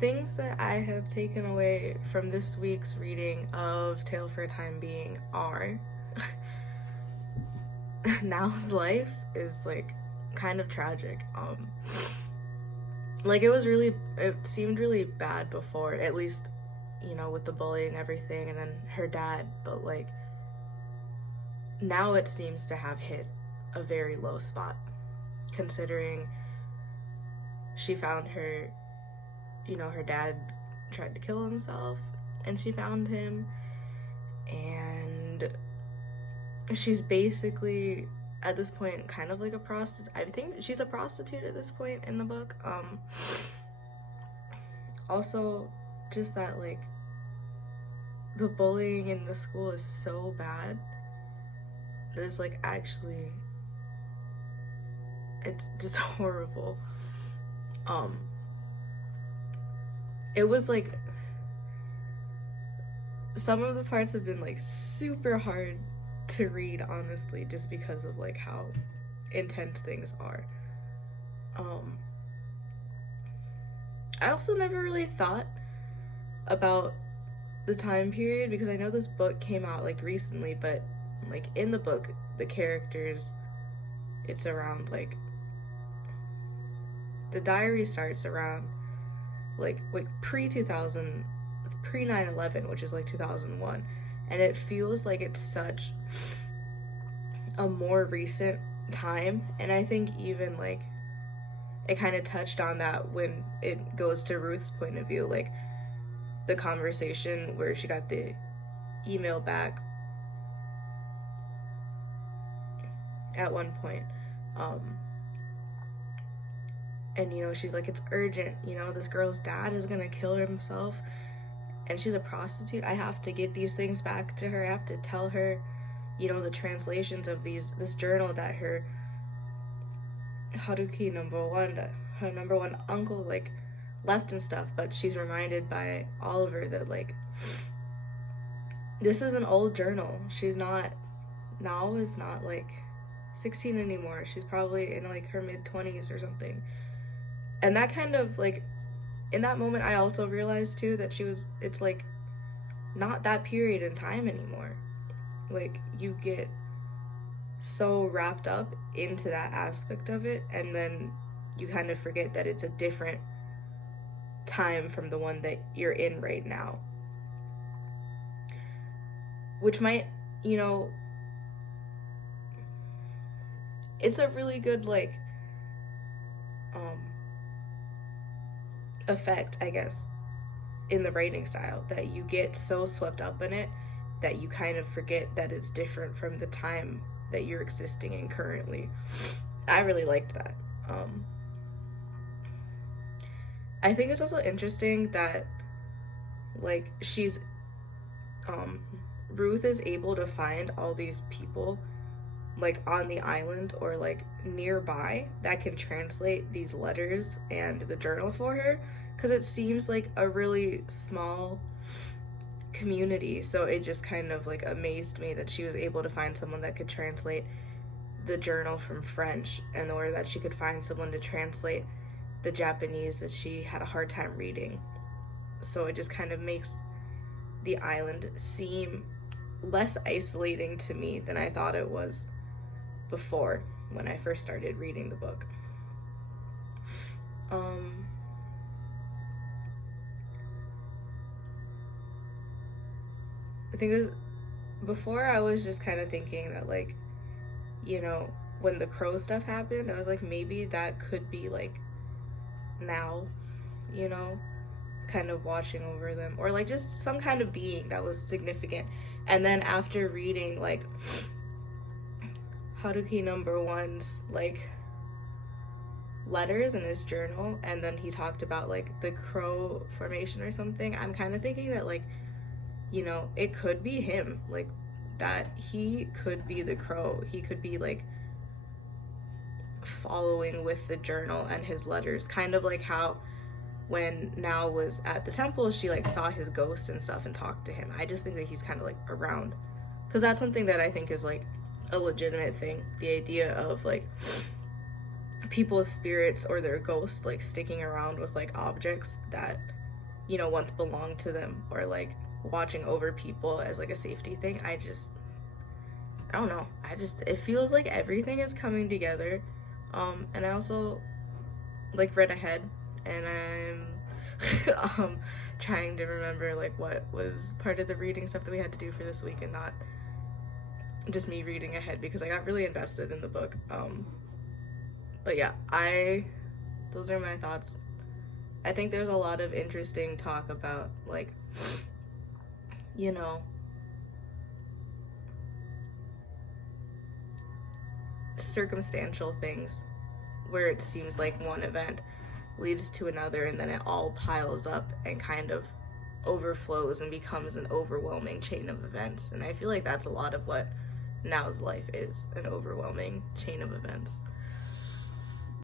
Things that I have taken away from this week's reading of Tale for a Time Being are Now's life is like kind of tragic. Like it seemed really bad before, at least, with the bullying and everything, and then her dad, but like now it seems to have hit a very low spot, considering she found her dad tried to kill himself, and she found him, and she's basically at this point kind of like a prostitute. I think she's a prostitute at this point in the book. Also, just that like the bullying in the school is so bad that it's like actually it's just horrible. It was like some of the parts have been like super hard to read, honestly, just because of like how intense things are. I also never really thought about the time period, because I know this book came out like recently, but like in the book the characters, it's around like the diary starts around like pre-2000, pre 9/11, which is like 2001, and it feels like it's such a more recent time. And I think even like it kind of touched on that when it goes to Ruth's point of view, like the conversation where she got the email back at one point, and she's like, it's urgent, this girl's dad is gonna kill himself, and she's a prostitute. I have to get these things back to her. I have to tell her, the translations of this journal that her Haruki her number one uncle like left and stuff. But she's reminded by Oliver that like this is an old journal. She's not, Nao is not like 16 anymore. She's probably in like her mid-20s or something. And that kind of like, in that moment I also realized too that it's like not that period in time anymore. Like you get so wrapped up into that aspect of it, and then you kind of forget that it's a different time from the one that you're in right now, which might, it's a really good like effect, I guess, in the writing style, that you get so swept up in it that you kind of forget that it's different from the time that you're existing in currently. I really liked that. I think it's also interesting that like Ruth is able to find all these people like on the island or like nearby that can translate these letters and the journal for her, because it seems like a really small community. So it just kind of like amazed me that she was able to find someone that could translate the journal from French, and or that she could find someone to translate the Japanese that she had a hard time reading. So it just kind of makes the island seem less isolating to me than I thought it was before when I first started reading the book. I think it was before, I was just kind of thinking that like, when the crow stuff happened, I was like, maybe that could be like now, kind of watching over them, or like just some kind of being that was significant. And then after reading like Haruki number one's like letters in his journal, and then he talked about like the crow formation or something, I'm kind of thinking that like, it could be him, like that he could be the crow. He could be like following with the journal and his letters, kind of like how when Nao was at the temple, she like saw his ghost and stuff and talked to him. I just think that he's kind of like around, because that's something that I think is like a legitimate thing, the idea of like people's spirits or their ghosts like sticking around with like objects that once belonged to them, or like watching over people as like a safety thing. I don't know. It feels like everything is coming together. And I also like read ahead, and I'm trying to remember like what was part of the reading stuff that we had to do for this week, and not just me reading ahead because I got really invested in the book. But yeah, those are my thoughts. I think there's a lot of interesting talk about like, circumstantial things where it seems like one event leads to another, and then it all piles up and kind of overflows and becomes an overwhelming chain of events. And I feel like that's a lot of what Now's life is, an overwhelming chain of events